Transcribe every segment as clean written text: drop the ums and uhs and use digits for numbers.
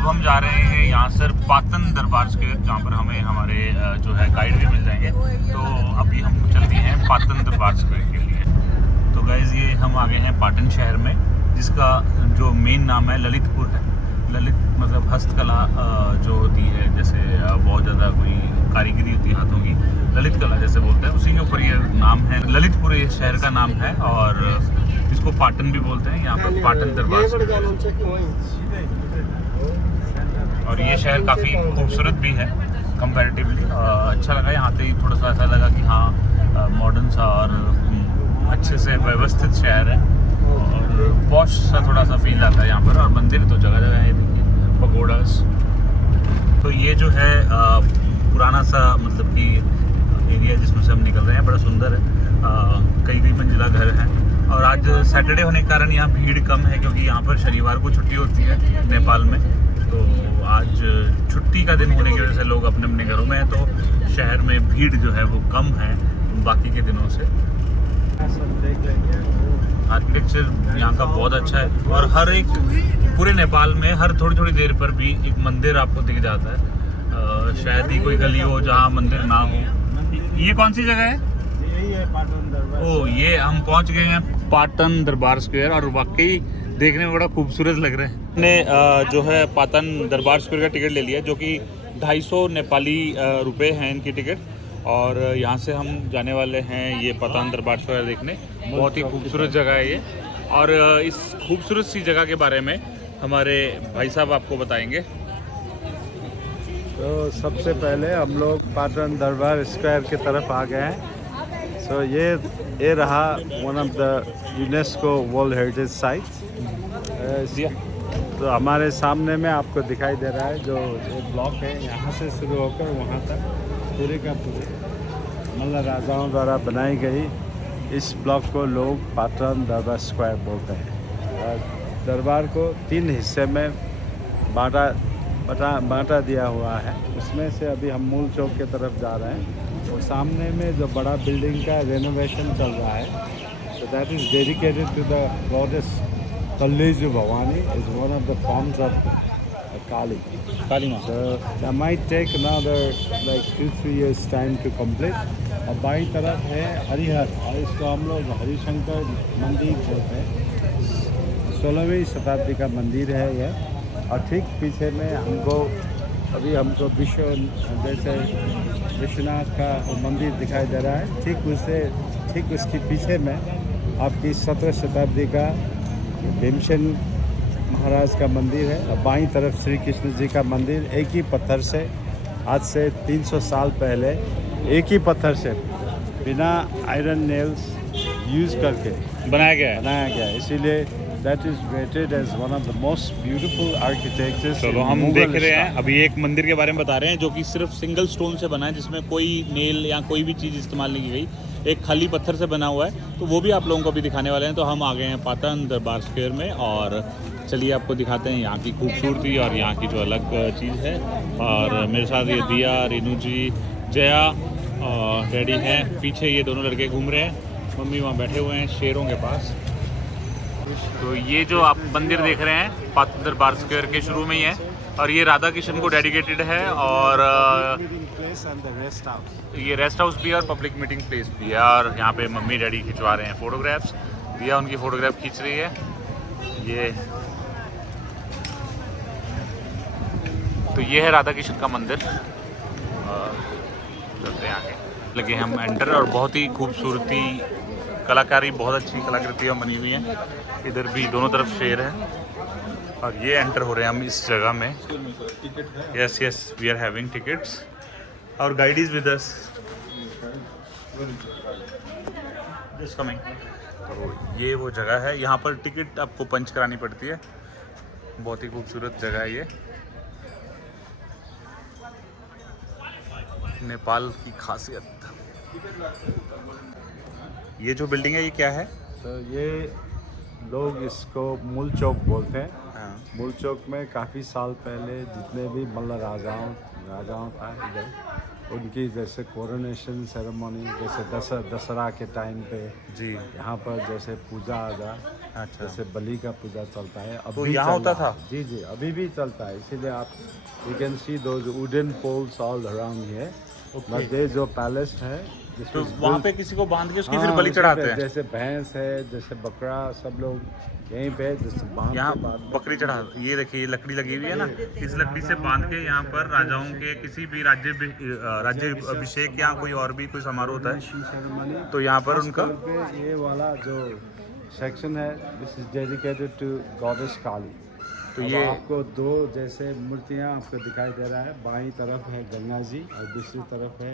अब हम जा रहे हैं यहाँ से पाटन दरबार स्क्वायर, जहाँ पर हमें हमारे जो है गाइड भी मिल जाएंगे। तो अभी हम चलते हैं पाटन दरबार स्क्वायर के लिए। तो गाइज़ ये हम आ गए हैं पाटन शहर में, जिसका जो मेन नाम है ललितपुर है। ललित मतलब हस्तकला जो होती है, जैसे बहुत ज़्यादा कोई कारीगरी होती है हाथों की, ललित कला जैसे बोलते हैं, उसी के ऊपर ये नाम है। ललितपुर ये शहर का नाम है और इसको पाटन भी बोलते हैं। यहाँ पर पाटन दरबार और ये शहर काफ़ी खूबसूरत भी है कंपैरेटिवली। अच्छा लगा यहाँ पे, थोड़ा सा ऐसा लगा कि हाँ मॉडर्न सा और अच्छे से व्यवस्थित शहर है और पॉश सा थोड़ा सा फील आता है यहाँ पर। और मंदिर तो जगह जगह है, देखिए पगोडास। तो ये जो है पुराना सा मतलब कि एरिया जिसमें से हम निकल रहे हैं, बड़ा सुंदर है। कई मंजिला घर है और आज सैटरडे होने के कारण यहाँ भीड़ कम है, क्योंकि यहाँ पर शनिवार को छुट्टी होती है नेपाल में। तो आज छुट्टी का दिन होने की वजह से लोग अपने अपने घरों में हैं, तो शहर में भीड़ जो है वो कम है बाकी के दिनों से। आर्किटेक्चर यहाँ का बहुत अच्छा है और हर एक पूरे नेपाल में हर थोड़ी थोड़ी देर पर भी एक मंदिर आपको दिख जाता है। शायद ही कोई गली हो जहाँ मंदिर ना हो। ये कौन सी जगह है? यही है पाटन दरबार। ओ, ये हम पहुँच गए हैं पाटन दरबार स्क्वायर और वाकई देखने में बड़ा खूबसूरत लग रहा है। हमने जो है पाटन दरबार स्क्वायर का टिकट ले लिया, जो कि 250 नेपाली रुपए हैं इनकी टिकट। और यहाँ से हम जाने वाले हैं ये पाटन दरबार स्क्वायर देखने। बहुत ही खूबसूरत जगह है ये, और इस खूबसूरत सी जगह के बारे में हमारे भाई साहब आपको बताएंगे। तो सबसे पहले हम लोग पाटन दरबार स्क्वायर की तरफ आ गए हैं। सो ये रहा one of the UNESCO world heritage sites. तो हमारे सामने में आपको दिखाई दे रहा है जो ये ब्लॉक है, यहाँ से शुरू होकर वहाँ तक पूरे का पूरे मतलब राजाओं द्वारा बनाई गई इस ब्लॉक को लोग पाटन दरबार स्क्वायर बोलते हैं। और दरबार को 3 हिस्से में बांटा दिया हुआ है। उसमें से अभी हम मूल चौक की तरफ जा रहे हैं और सामने में जो बड़ा बिल्डिंग का रेनोवेशन चल रहा है, so that is dedicated to the goddess Kalleju Bhavani, is one of the forms of Kali. काली माँ। So that might take another like 2-3 years time to complete. और बाई तरफ है हरिहर, और इसको हम लोग हरिशंकर मंदिर बोलते हैं। 16वीं शताब्दी का मंदिर है यह। और ठीक पीछे में हमको विश्वनाथ का मंदिर दिखाई दे रहा है। ठीक उसके पीछे में आपकी 17वीं शताब्दी का भीमसेन महाराज का मंदिर है। और बाईं तरफ श्री कृष्ण जी का मंदिर एक ही पत्थर से आज से 300 साल पहले एक ही पत्थर से बिना आयरन नेल्स यूज़ करके बनाया गया है। इसीलिए that is rated as one of the most beautiful architectures। चलो हम देख रहे हैं अभी एक मंदिर के बारे में बता रहे हैं, जो कि सिर्फ सिंगल स्टोन से बना है, जिसमें कोई नेल या कोई भी चीज़ इस्तेमाल नहीं की गई, एक खाली पत्थर से बना हुआ है। तो वो भी आप लोगों को भी दिखाने वाले हैं। तो हम आ गए हैं पाटन दरबार स्क्वायर में और चलिए आपको दिखाते हैं यहाँ की खूबसूरती और यहाँ की जो अलग चीज़ है। और मेरे साथ ये दिया, रेनू जी, जया और डैडी हैं। पीछे ये दोनों लड़के घूम रहे हैं, मम्मी वहाँ बैठे हुए हैं शेरों के पास। तो ये जो आप मंदिर देख रहे हैं पाटन दरबार स्क्वायर के शुरू में ही है, और ये राधा कृष्ण को डेडिकेटेड है। और ये रेस्ट हाउस भी है और पब्लिक मीटिंग प्लेस भी है। और यहाँ पे मम्मी डैडी खिंचवा रहे हैं फोटोग्राफ्स। दिया उनकी फोटोग्राफ खींच रही है। ये है राधा कृष्ण का मंदिर। चलते हैं आगे, लगे हम एंटर। और बहुत ही खूबसूरती, कलाकारी, बहुत अच्छी कलाकृतियाँ बनी हुई हैं। इधर भी दोनों तरफ शेर है। और ये एंटर हो रहे हैं हम इस जगह में। Yes we are having tickets और guide is with us just coming. तो ये वो जगह है, यहाँ पर टिकट आपको पंच करानी पड़ती है। बहुत ही खूबसूरत जगह है ये, नेपाल की खासियत। ये जो बिल्डिंग है ये क्या है? तो ये लोग इसको मूल चौक बोलते हैं। हाँ। मूल चौक में काफ़ी साल पहले जितने भी मतलब राजाओं था इधर, उनकी जैसे कोरोनेशन सेरेमनी जैसे दशहरा के टाइम पे जी। यहाँ पर जैसे पूजा आजा अच्छा। जैसे बलि का पूजा चलता है अब तो भी यहाँ चल होता रहा था? है। जी जी अभी भी चलता है, इसीलिए आप you can see those wooden poles all around here. मध्य जो पैलेस है तो वहाँ पे किसी को बांध के उसकी फिर हाँ, बलि उसी चढ़ाते पे हैं? जैसे भैंस है जैसे बकरा सब लोग यहीं पे जैसे बांध यहाँ के बाद बकरी चढ़ा, ये देखिए ये लकड़ी लगी हुई है ना, इस लकड़ी से बांध के यहाँ पर राजाओं के किसी भी राज्य अभिषेक या कोई और भी कोई समारोह होता है सेरेमनी तो यहाँ पर खास उनका तौर पे ये वाला जो सेक्शन है this is dedicated to goddess Kali. तो अब ये आपको दो जैसे मूर्तियाँ आपको दिखाई दे रहा है, बाईं तरफ है गंगा जी और दूसरी तरफ है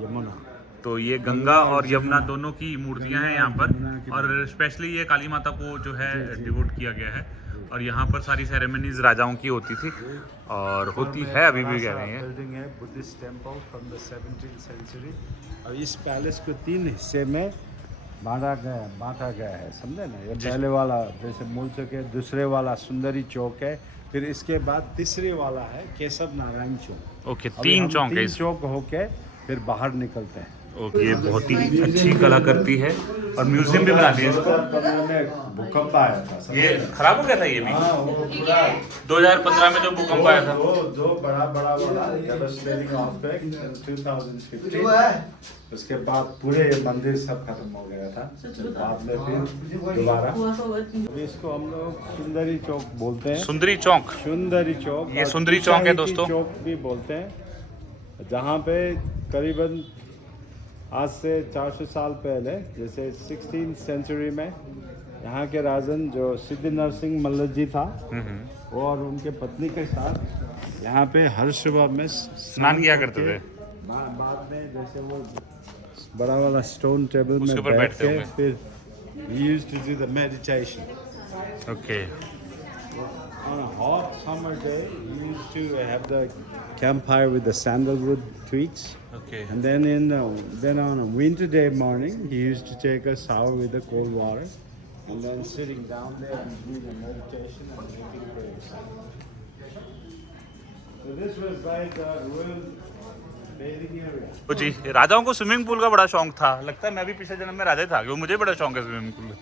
यमुना। तो ये गंगा और यमुना दोनों की मूर्तियां हैं यहाँ पर, और स्पेशली ये काली माता को जो है डिवोट किया गया है, और यहाँ पर सारी सेरेमनीज राजाओं की होती थी और होती है अभी भी कह रही है। बिल्डिंग है Buddhist temple from the 17th century और इस पैलेस को 3 हिस्से में बांटा गया है, समझे ना। ये पहले वाला जैसे मूल चौक है, दूसरे वाला सुंदरी चौक है, फिर इसके बाद तीसरे वाला है केशव नारायण चौक। ओके, अभी 3 हम चौक है 3 चौक होके फिर बाहर निकलते हैं। ओके, ये बहुत ही अच्छी कलाकृति है और म्यूजियम भी बना दिया इसको। भूकंप आया था, ये खराब हो गया था ये भी? हाँ, वो पूरा 2015 में जो भूकंप आया था। दो बड़ा वाला devastating earthquake in 2015 उसके बाद पूरे मंदिर सब खत्म हो गया था, बाद में फिर दोबारा। अभी इसको हम लोग सुंदरी चौक बोलते हैं। सुंदरी चौक, सुंदरी चौक, ये सुंदरी चौक है की दोस्तों। चौक भी बोलते हैं, जहाँ पे करीबन आज से 400 साल पहले जैसे 16th सेंचुरी में यहाँ के राजन जो सिद्धि नरसिंह मल्ल जी था वो और उनके पत्नी के साथ यहाँ पे हर सुबह में स्नान किया करते थे। बाद में जैसे वो बड़ा वाला स्टोन टेबल उसके में ऊपर बैठ बैठते के होंगे। फिर used to do the meditation. Okay, On a hot summer day, you used to have the campfire with the sandalwood twigs, okay. and then on a winter day morning, he used to take a shower with the cold water, and then sitting down there and doing a meditation and making prayers. So this was like a royal bathing area. तो जी, राजाओं को swimming pool का बड़ा शौक था, लगता है मैं भी पिछले जन्म में राजा था, क्योंकि मुझे बड़ा शौक है स्विमिंग पूल का।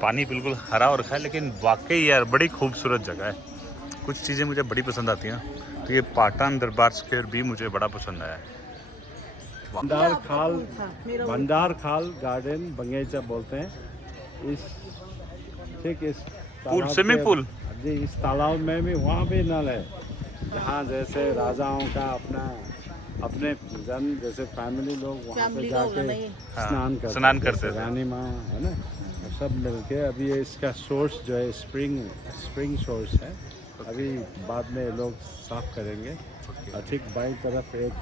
पानी बिल्कुल हरा और रखा है, लेकिन वाकई यार बड़ी खूबसूरत जगह है। कुछ चीज़ें मुझे बड़ी पसंद आती हैं, तो ये पाटन दरबार स्क्वायर भी मुझे बड़ा पसंद आया है। भंडार खाल गार्डन बगीचा बोलते हैं इस, ठीक इस पूल, तालाब स्विमिंग के- पूल। जी, इस तालाब में भी वहाँ भी नल है, जहाँ जैसे राजाओं का अपने जन जैसे फैमिली लोग वहाँ पे जाके स्नान करते थे। रानी माँ है ना, सब मिलके। अभी ये इसका सोर्स जो है स्प्रिंग सोर्स है, अभी बाद में लोग साफ करेंगे। और ठीक बाईं तरफ एक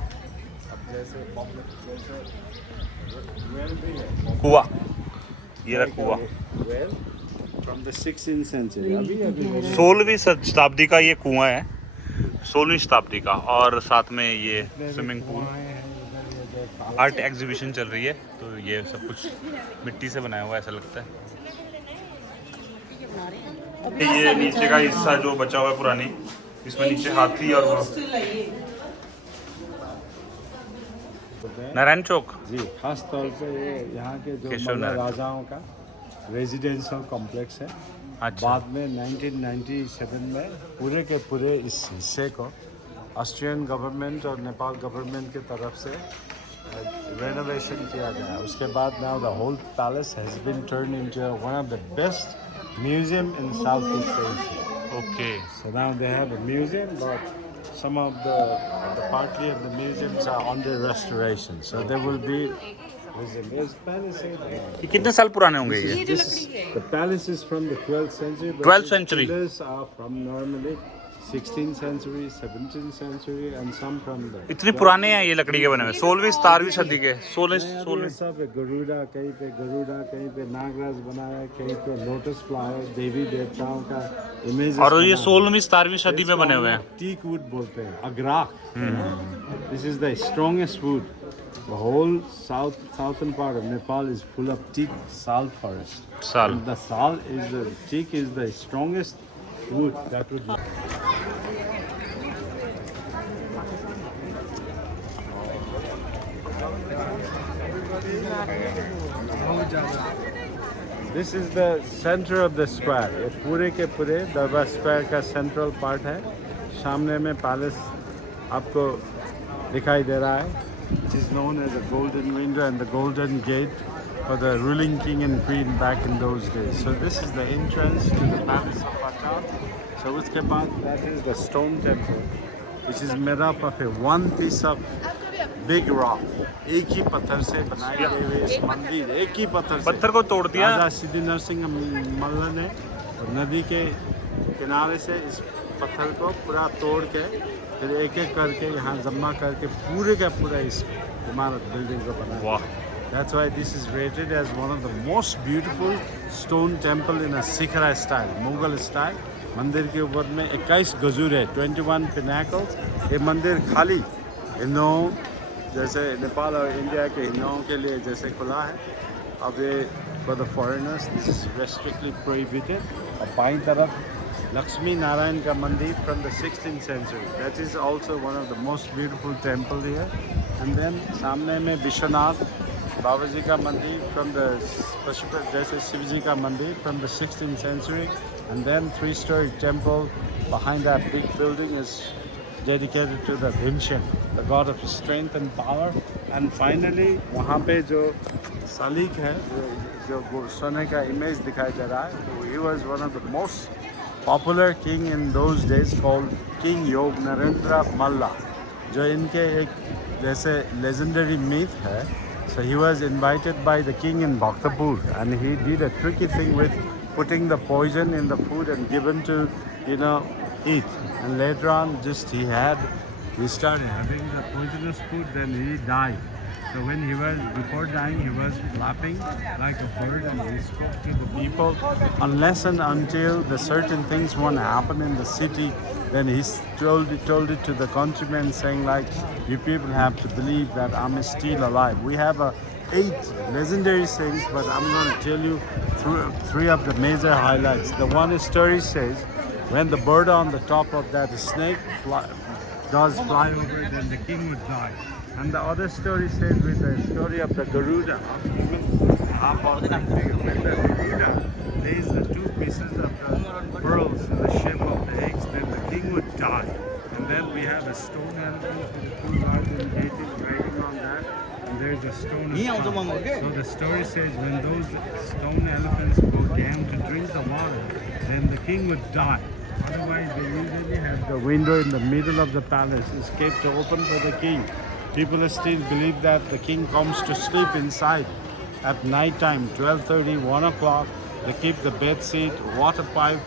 अब जैसे वेल भी है, कुआ, ये रहा कुआ। Well from the 16th century. अभी 16वीं शताब्दी का ये कुआं है, 16वीं शताब्दी का, और साथ में ये स्विमिंग पूल। आर्ट एग्जीबिशन चल रही है, तो ये सब कुछ मिट्टी से बनाया हुआ है, ऐसा लगता है। ये नीचे का हिस्सा जो बचा हुआ है पुरानी, इसमें नीचे हाथी और नारायण चौक। जी, खास तौर पे ये यहाँ के जो केशव मल्ल नारायण। राजाओं का रेजिडेंशियल कॉम्प्लेक्स है। अच्छा, बाद में 1997 में पूरे के पूरे इस हिस्से को ऑस्ट्रियन गवर्नमेंट और नेपाल गवर्नमेंट की तरफ से रेनोवेशन किया गया। उसके बाद now the whole palace has been turn into one of the best museum in South East Asia. Okay. So now they have a museum, but some of the partly of the museums are under restoration. So there will be There's palaces. ये कितने साल पुराने होंगे ये? The palace is from the 12th century. but 12th the century. pillars are from normally 16th century, 17th century, and some from the. इतने पुराने हैं ये लकड़ी के बने हुए? 16वीं 17वीं सदी के? 16वीं। सब गरुड़ा, कहीं पे गरुड़ा, कहीं पे नागराज बनाया है, कहीं पे लोटस फ्लावर, देवी देवताओं का इमेज। और ये 16वीं 17वीं सदी में बने हुए हैं। टीक वुड बोलते हैं, अग्राक। This is the strongest wood The whole southern part of Nepal is full of teak sal forest. साल And the sal is the teak is the strongest wood that would be. This is the center of the square. ये पूरे के पूरे दरबार square का central part है. सामने में पैलेस आपको दिखाई दे रहा है. It is known as the golden window and the golden gate for the ruling king and queen back in those days. So this is the entrance to the palace of Patan. So उसके बाद that is the stone temple, which is made up of a one piece of big rock. एक ही पत्थर से बनाए गए हुए इस मंदिर, एक ही पत्थर से पत्थर को तोड़ दिया. राजा सिद्धि नरसिंह मल्ल ने नदी के किनारे से इस पत्थर को पूरा तोड़ के फिर एक एक करके यहाँ जमा करके पूरे का पूरा इस इमारत बिल्डिंग को बनाया. वाह. That's why this is rated as one of the most beautiful stone temple in a Sikhara style, Mughal style. मंदिर के ऊपर में 21 गजूर है, 21 पिनाकल्स. ये मंदिर खाली हिंदुओं जैसे नेपाल और इंडिया के हिंदुओं के लिए जैसे खुला है. अब ये for the foreigners this is restrictly prohibited. और बाईं तरफ लक्ष्मी नारायण का मंदिर from the 16th century. That is also one of the most beautiful temple here. And then सामने में विश्वनाथ बाबा जी का मंदिर फ्रॉम द पशुपति जैसे शिव जी का मंदिर from the 16th century. And then 3-story temple behind that big building is dedicated to the Bhimshen, the god of strength and power. And finally वहाँ पे जो सालिक है जो सोने का इमेज दिखाई दे रहा है, तो he was one of the most popular king in those days called King Yog Narendra Malla, जो इनके एक जैसे legendary myth है. So he was invited by the king in Bhaktapur and he did a tricky thing with putting the poison in the food and given to eat. And later on he started having the poisonous food, then he died. So when before dying he was flapping like a bird and he spoke to the people. Unless and until the certain things won't happen in the city, then he told it to the countrymen saying like, you people have to believe that I'm still alive. We have 8 legendary sayings, but I'm going to tell you three of the major highlights. The one story says, when the bird on the top of that snake does fly over, then the king would die. And the other story says with the story of the Garuda, when the Garuda lays the 2 pieces of the pearls in the shape of the eggs, then the king would die. And then we have a stone elephant with the 2 guardian deities riding on that. And there's a stone skull. So the story says when those stone elephants go down to drink the water, then the king would die. Otherwise, they usually have the window in the middle of the palace is kept open for the king. People still believe that the king comes to sleep inside at night time, 12:30, 1 o'clock. They keep the bed sheet, water pipe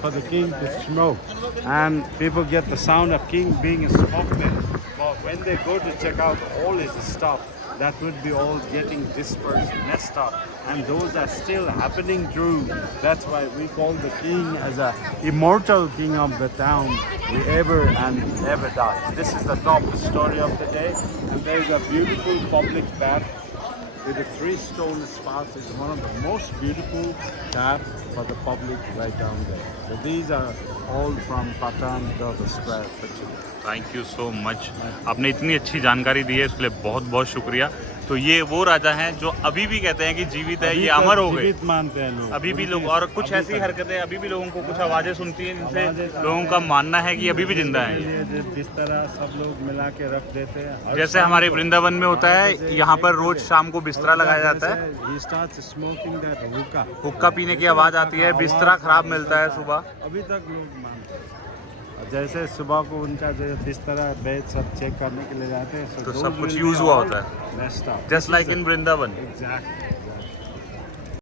for the king to smoke. And people get the sound of king being a smokeman. But when they go to check out all his stuff, that would be all getting dispersed, messed up. And those are still happening true. That's why we call the king as a immortal king of the town who ever and ever dies. This is the top story of the day. And there is a beautiful public bath with the 3 stone spots. It's one of the most beautiful bath for the public right down there. So these are all from Patan Dharba Square. Thank you so much. आपने इतनी अच्छी जानकारी दी है, इसके लिए बहुत बहुत शुक्रिया. तो ये वो राजा हैं जो अभी भी कहते हैं कि जीवित है, ये अमर हो गए. मानते हैं लोग अभी भी लोग, और कुछ ऐसी हरकतें अभी भी लोगों को कुछ आवाज़ें सुनती हैं जिनसे लोगों का मानना है कि अभी भी जिंदा है. बिस्तरा सब लोग मिला के रख देते हैं. जैसे हमारे वृंदावन में होता है, यहाँ पर रोज शाम को बिस्तरा लगाया जाता है. हुक्का पीने की आवाज़ आती है, बिस्तरा खराब मिलता है सुबह. अभी तक लोग मानते हैं. जैसे सुबह को उनका जो बिस्तरा बेड सब चेक करने के लिए जाते हैं, तो सब कुछ यूज हुआ होता है, just like in Vrindavan. Exactly.